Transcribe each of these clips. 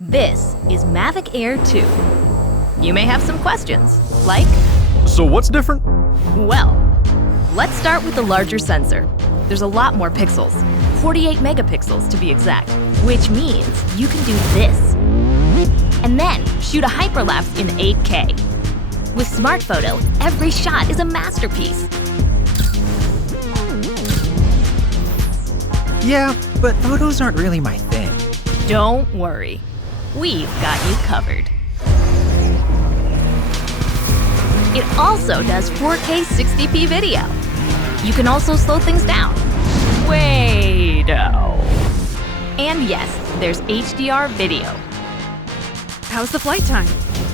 This is Mavic Air 2. You may have some questions, like, So what's different? well, let's start with the larger sensor. There's a lot more pixels, 48 megapixels to be exact, which means you can do this. And then shoot a hyperlapse in 8K. With Smart Photo, every shot is a masterpiece. Yeah, but photos aren't really my thing. Don't worry, we've got you covered. It also does 4K 60p video. You can also slow things down. Way-do. And yes, there's HDR video. How's the flight time?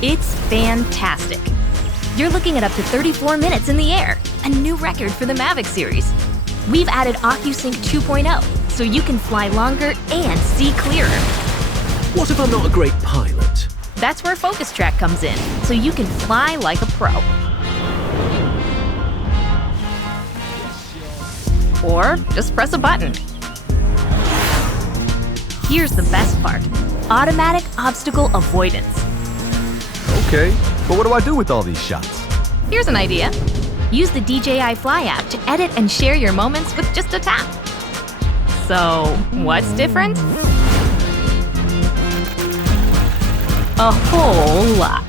It's fantastic. You're looking at up to 34 minutes in the air, a new record for the Mavic series. We've added OcuSync 2.0, so you can fly longer and see clearer. What if I'm not a great pilot? That's where Focus Track comes in, so you can fly like a pro. Or just press a button. Here's the best part: automatic obstacle avoidance. Okay, but what do I do with all these shots? Here's an idea. Use the DJI Fly app to edit and share your moments with just a tap. So, what's different? A whole lot.